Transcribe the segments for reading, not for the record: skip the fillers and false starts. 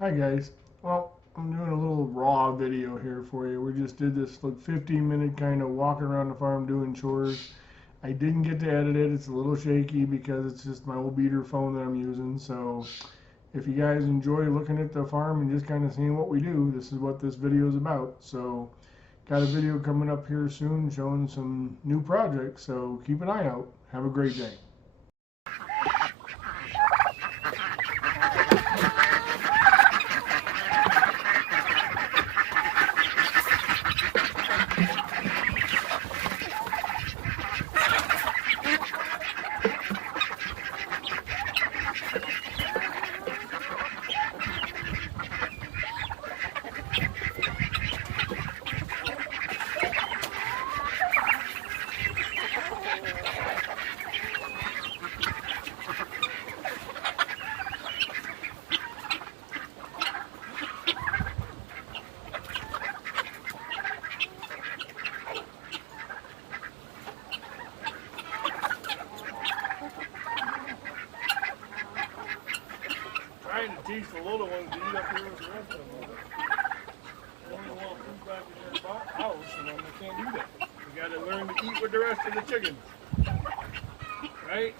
Hi guys. Well, I'm doing a little raw video here for you. We just did this like 15-minute kind of walking around the farm doing chores. I didn't get to edit it. It's a little shaky because it's just my old beater phone that I'm using. So if you guys enjoy looking at the farm and just kind of seeing what we do, this is what this video is about. So got a video coming up here soon showing some new projects. So keep an eye out. Have a great day. Trying to teach the little ones to eat up here with the rest of them. They only want food back in their house, and then they can't do that. You got to learn to eat with the rest of the chickens, right?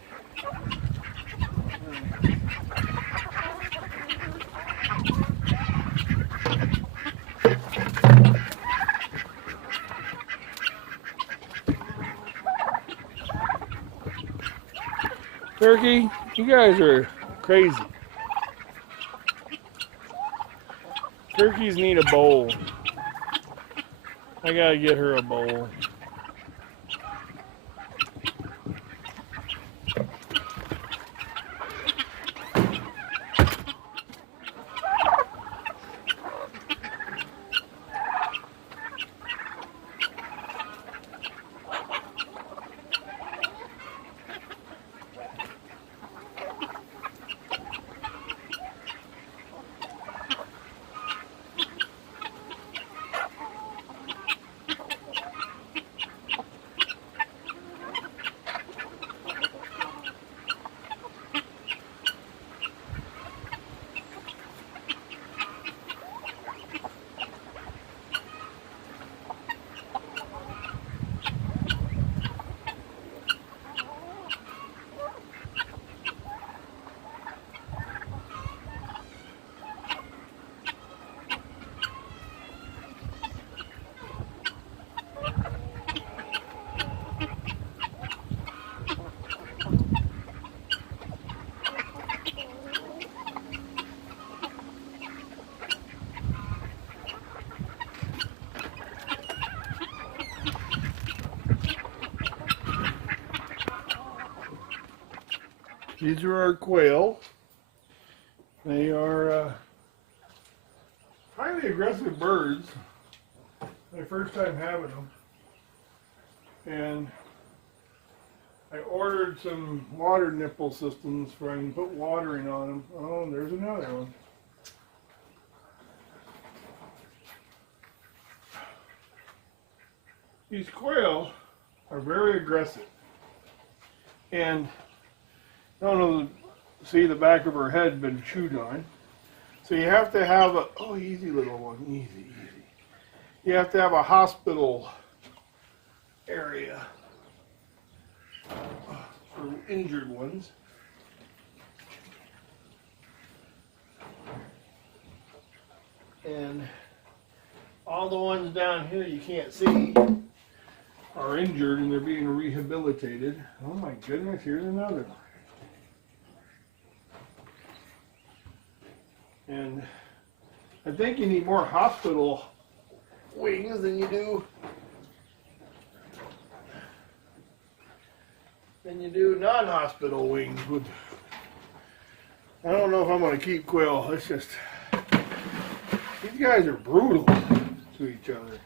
Turkey, you guys are crazy. Turkeys need a bowl. I gotta get her a bowl. These are our quail. They are highly aggressive birds. My first time having them. And I ordered some water nipple systems for I can put watering on them. Oh, there's another one. These quail are very aggressive. And I don't know, see the back of her head been chewed on. So you have to have a, oh, easy little one, easy, easy. You have to have a hospital area for injured ones. And all the ones down here you can't see are injured and they're being rehabilitated. Oh my goodness, here's another one. And I think you need more hospital wings than you do non-hospital wings. I don't know if I'm going to keep quail. It's just, these guys are brutal to each other.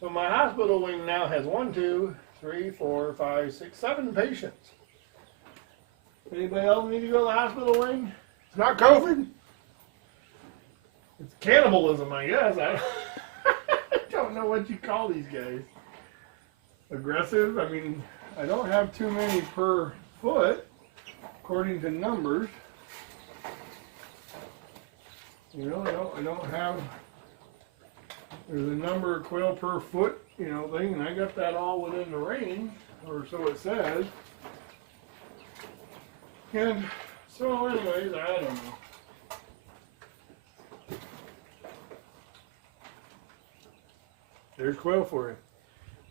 So my hospital wing now has 1, 2, 3, 4, 5, 6, 7 patients. Anybody else need to go to the hospital wing? It's not COVID. It's cannibalism, I guess. I don't know what you call these guys. Aggressive? I mean, I don't have too many per foot, according to numbers. You know, I don't have, there's a number of quail per foot, you know, thing, and I got that all within the range, or so it says. And so anyways, I don't know. There's quail for you.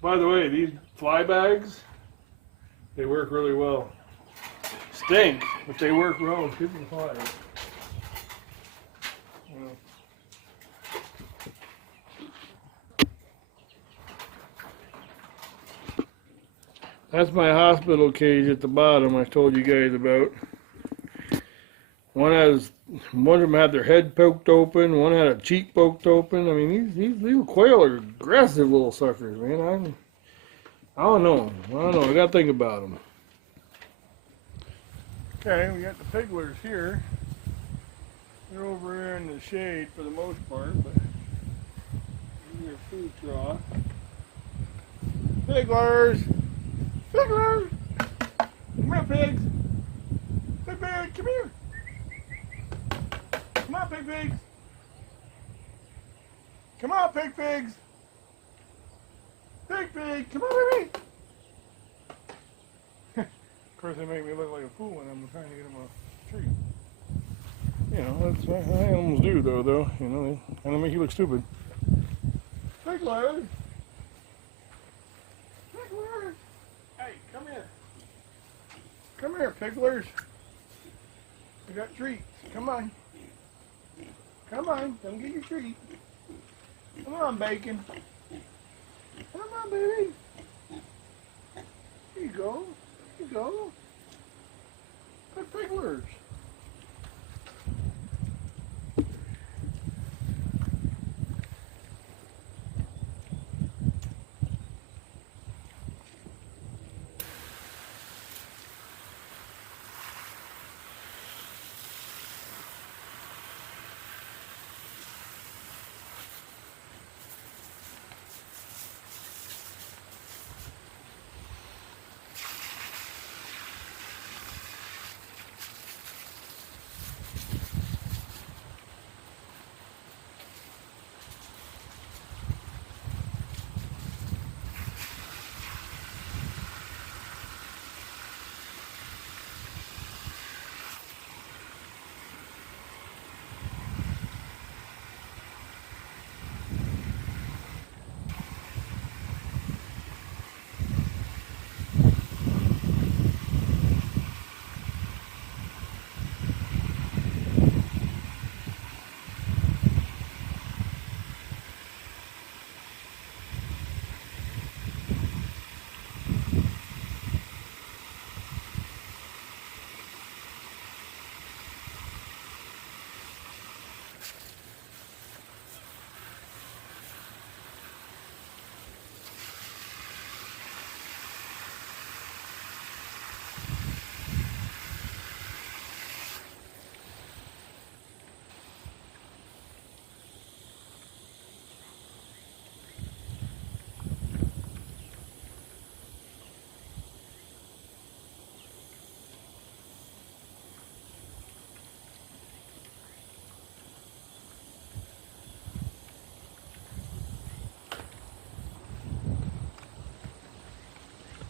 By the way, these fly bags, they work really well. Stink, but they work well with keeping flies. You know. That's my hospital cage at the bottom I told you guys about. One of them had their head poked open, one had a cheek poked open. I mean, these little quail are aggressive little suckers, man. I don't know. I gotta think about them. Okay, we got the Piglers here. They're over here in the shade for the most part, but here's their food trough. Piglers! Piglers! Come here, pigs! Pig, pig, come here! Come on, pig pigs! Come on, pig pigs! Pig pig, come on, baby! Of course, they make me look like a fool when I'm trying to get them a treat. You know, that's what animals do, though. You know, they kind of make you look stupid. Piglers! Piglers! Hey, come here. Come here, Piglers. We got treats. Come on. Come on, come get your treat. Come on, bacon. Come on, baby. Here you go. Here you go. Good Piglers.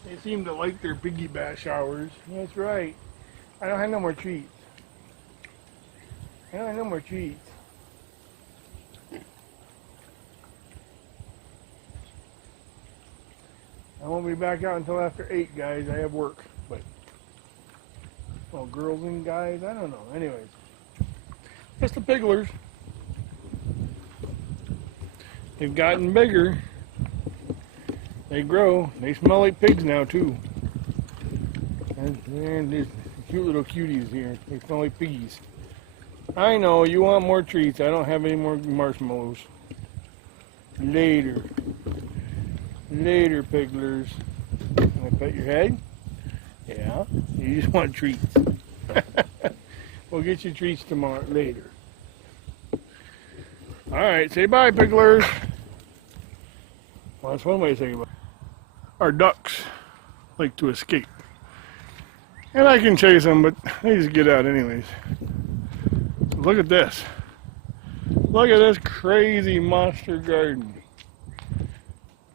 They seem to like their piggy bath showers. That's right. I don't have no more treats. I don't have no more treats. I won't be back out until after 8, guys. I have work. But, well, girls and guys, I don't know. Anyways, that's the Piglers. They've gotten bigger. They grow. They smell like pigs now, too. And these cute little cuties here. They smell like piggies. I know, you want more treats. I don't have any more marshmallows. Later. Later, Piglers. Can I pet your head? Yeah. You just want treats. We'll get you treats tomorrow. Later. Alright, say bye, Piglers. Well, that's one way to say goodbye. Our ducks like to escape. And I can chase them, but they just get out anyways. Look at this. Look at this crazy monster garden.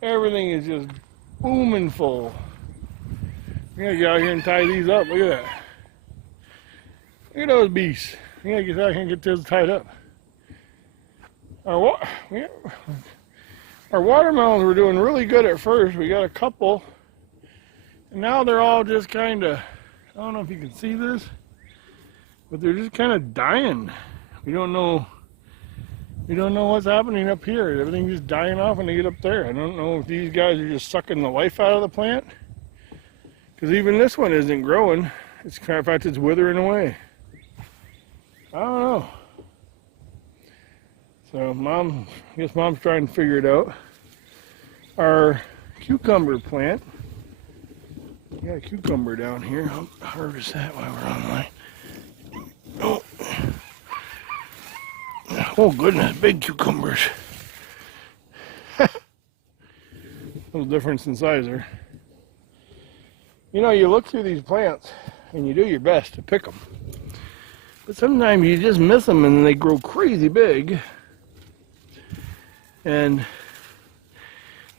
Everything is just booming full. We gotta get out here and tie these up. Look at that. Look at those beasts. We gotta get out here and get those tied up. Our watermelons were doing really good at first. We got a couple. And now they're all just kind of, I don't know if you can see this, but they're just kind of dying. We don't know what's happening up here. Everything's just dying off when they get up there. I don't know if these guys are just sucking the life out of the plant, because even this one isn't growing. In fact, it's withering away. I don't know. So I guess Mom's trying to figure it out. Our cucumber plant, we got a cucumber down here. I'll harvest that while we're online. Oh goodness, big cucumbers. Little difference in size there. You know, you look through these plants and you do your best to pick them. But sometimes you just miss them and they grow crazy big. And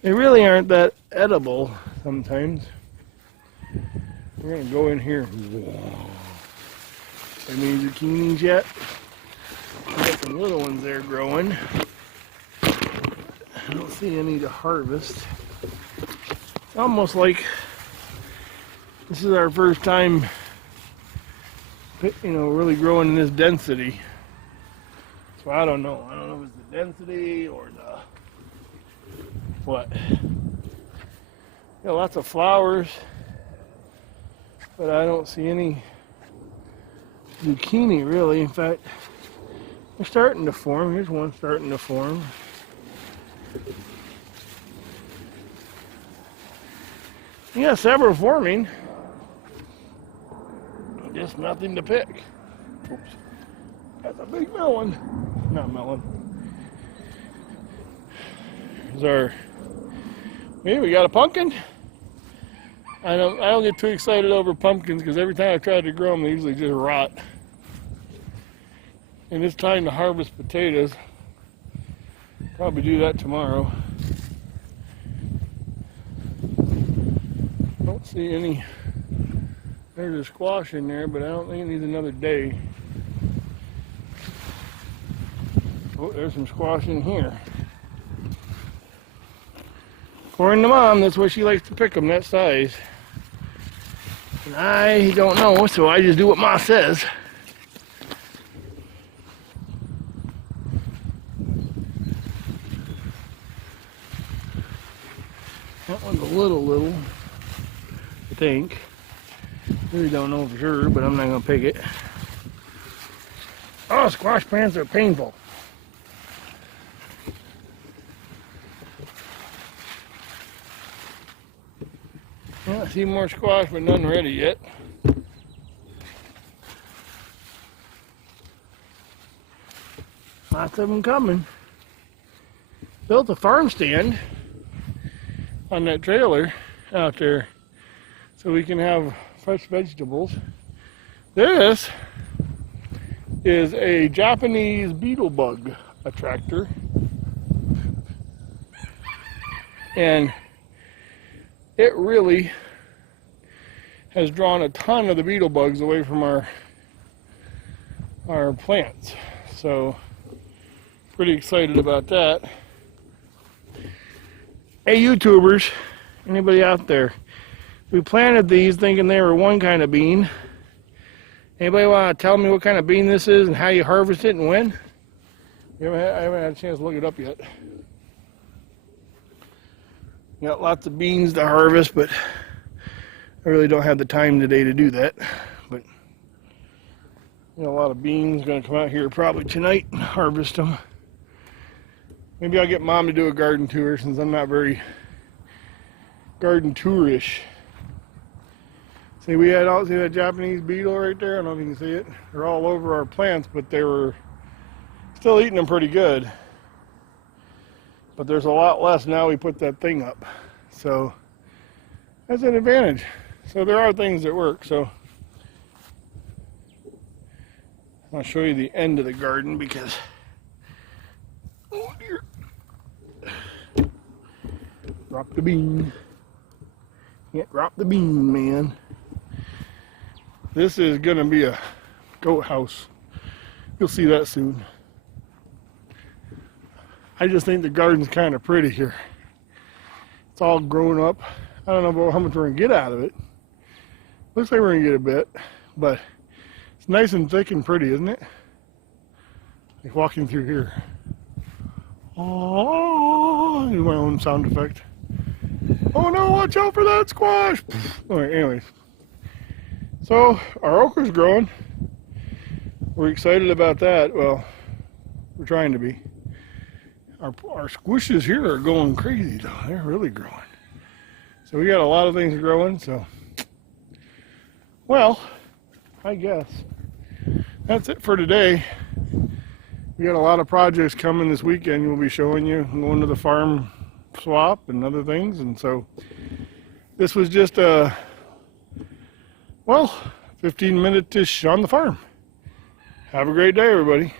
they really aren't that edible sometimes. We're going to go in here. Any zucchinis yet? We got some little ones there growing. I don't see any to harvest. It's almost like this is our first time, you know, really growing in this density. So I don't know. I don't know if it's the density or the what. Got lots of flowers, but I don't see any zucchini really. In fact, they're starting to form. Here's one starting to form. Yeah, several forming. Just nothing to pick. Oops. That's a big melon. Not melon. Here's our, maybe we got a pumpkin. I don't get too excited over pumpkins because every time I try to grow them, they usually just rot. And it's time to harvest potatoes. Probably do that tomorrow. Don't see any. There's a squash in there, but I don't think it needs another day. Oh, there's some squash in here. According to Mom, that's where she likes to pick them, that size. And I don't know, so I just do what Ma says. That one's a little, I think. Really don't know for sure, but I'm not going to pick it. Oh, squash plants are painful. Yeah, I see more squash, but none ready yet. Lots of them coming. Built a farm stand on that trailer out there so we can have fresh vegetables. This is a Japanese beetle bug attractor, and it really has drawn a ton of the beetle bugs away from our plants. So pretty excited about that. Hey YouTubers, anybody out there? We planted these thinking they were one kind of bean. Anybody want to tell me what kind of bean this is and how you harvest it and when? I haven't had a chance to look it up yet. Got lots of beans to harvest, but I really don't have the time today to do that. But a lot of beans going to come out here probably tonight and harvest them. Maybe I'll get Mom to do a garden tour since I'm not very garden tourish. See, we had see that Japanese beetle right there? I don't know if you can see it. They're all over our plants, but they were still eating them pretty good. But there's a lot less now we put that thing up. So that's an advantage. So there are things that work. So I'll show you the end of the garden because Drop the bean. Can't drop the bean, man. This is gonna be a goat house. You'll see that soon. I just think the garden's kind of pretty here. It's all grown up. I don't know about how much we're gonna get out of it. Looks like we're gonna get a bit, but it's nice and thick and pretty, isn't it? Like walking through here. Oh, do my own sound effect. Oh no, watch out for that squash! Alright, anyways. So, our okra's growing. We're excited about that. Well, we're trying to be. Our squishes here are going crazy though. They're really growing. So we got a lot of things growing, so. Well, I guess that's it for today. We got a lot of projects coming this weekend. We'll be showing you. I'm going to the farm swap and other things, and so this was just a 15-minute-ish on the farm. Have a great day, everybody.